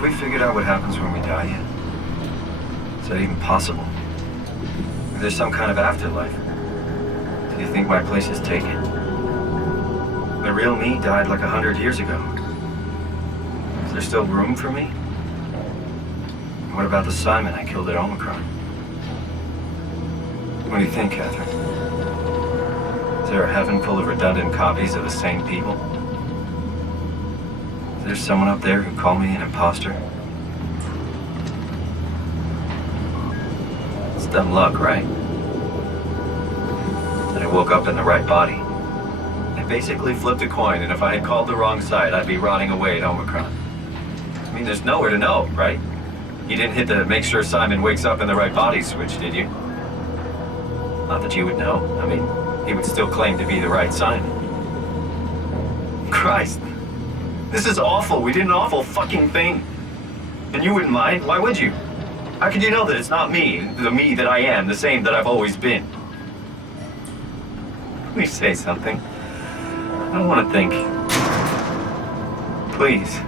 Have we figured out what happens when we die yet? Is that even possible? Is there some kind of afterlife? Do you think my place is taken? The real me died like 100 years ago. Is there still room for me? What about the Simon I killed at Omicron? What do you think, Catherine? Is there a heaven full of redundant copies of the same people? Is there someone up there who called me an imposter? It's dumb luck, right? That I woke up in the right body. I basically flipped a coin, and if I had called the wrong side, I'd be rotting away at Omicron. I mean, there's nowhere to know, right? You didn't hit the make sure Simon wakes up in the right body switch, did you? Not that you would know. I mean, he would still claim to be the right Simon. Christ. This is awful. We did an awful fucking thing. And you wouldn't mind? Why would you? How could you know that it's not me, the me that I am, the same that I've always been? Please say something. I don't want to think. Please.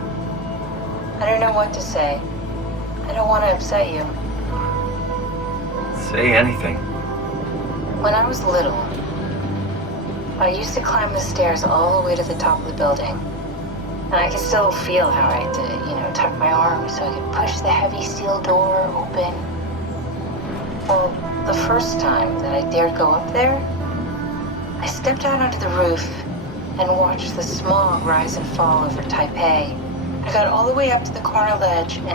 I don't know what to say. I don't want to upset you. Say anything. When I was little, I used to climb the stairs all the way to the top of the building. And I can still feel how I had to, tuck my arm so I could push the heavy steel door open. Well, the first time that I dared go up there, I stepped out onto the roof and watched the smog rise and fall over Taipei. I got all the way up to the corner ledge and,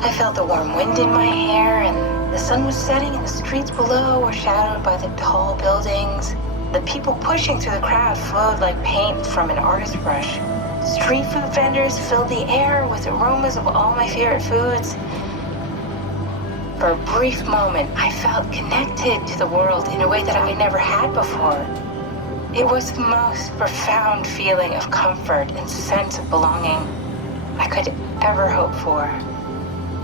I felt the warm wind in my hair and the sun was setting and the streets below were shadowed by the tall buildings. The people pushing through the crowd flowed like paint from an artist's brush. Street food vendors filled the air with aromas of all my favorite foods. For a brief moment, I felt connected to the world in a way that I never had before. It was the most profound feeling of comfort and sense of belonging I could ever hope for.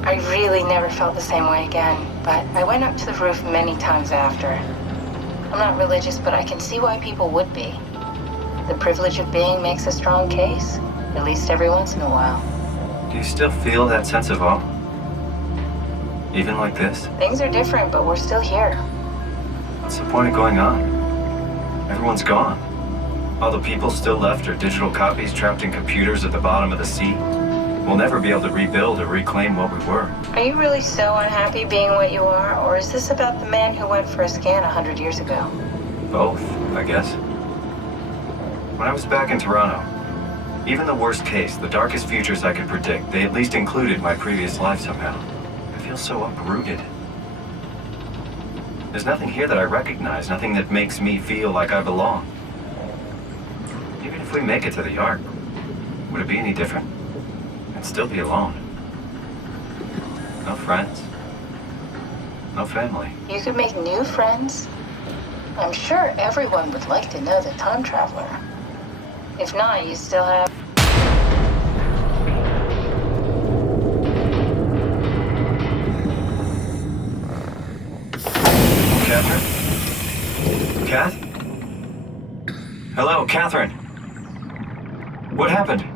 I really never felt the same way again, but I went up to the roof many times after. I'm not religious, but I can see why people would be. The privilege of being makes a strong case, at least every once in a while. Do you still feel that sense of awe? Even like this? Things are different, but we're still here. What's the point of going on? Everyone's gone. All the people still left are digital copies trapped in computers at the bottom of the sea. We'll never be able to rebuild or reclaim what we were. Are you really so unhappy being what you are, or is this about the man who went for a scan 100 years ago? Both, I guess. When I was back in Toronto, even the worst case, the darkest futures I could predict, they at least included my previous life somehow. I feel so uprooted. There's nothing here that I recognize, nothing that makes me feel like I belong. Even if we make it to the Ark, would it be any different? I'd still be alone. No friends. No family. You could make new friends. I'm sure everyone would like to know the time traveler. If not, you still have... Catherine? Kath? Hello, Catherine. What happened?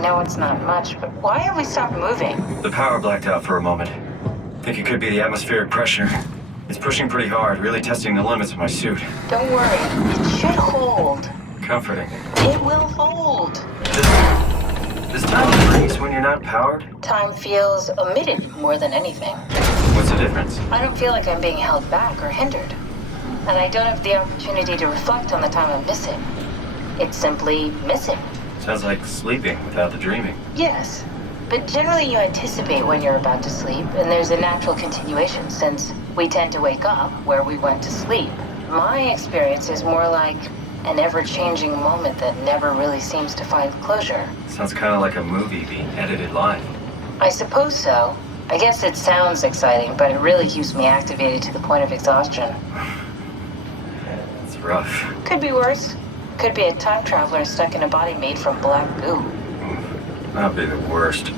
know it's not much, but why have we stopped moving? The power blacked out for a moment. Think it could be the atmospheric pressure. It's pushing pretty hard, really testing the limits of my suit. Don't worry, it should hold. Comforting. It will hold. Does time freeze when you're not powered? Time feels omitted more than anything. What's the difference? I don't feel like I'm being held back or hindered. And I don't have the opportunity to reflect on the time I'm missing. It's simply missing. Sounds like sleeping without the dreaming. Yes. But generally you anticipate when you're about to sleep, and there's a natural continuation since we tend to wake up where we went to sleep. My experience is more like an ever-changing moment that never really seems to find closure. Sounds kind of like a movie being edited live. I suppose so. I guess it sounds exciting, but it really keeps me activated to the point of exhaustion. It's rough. Could be worse. Could be a time traveler stuck in a body made from black goo. That'd be the worst.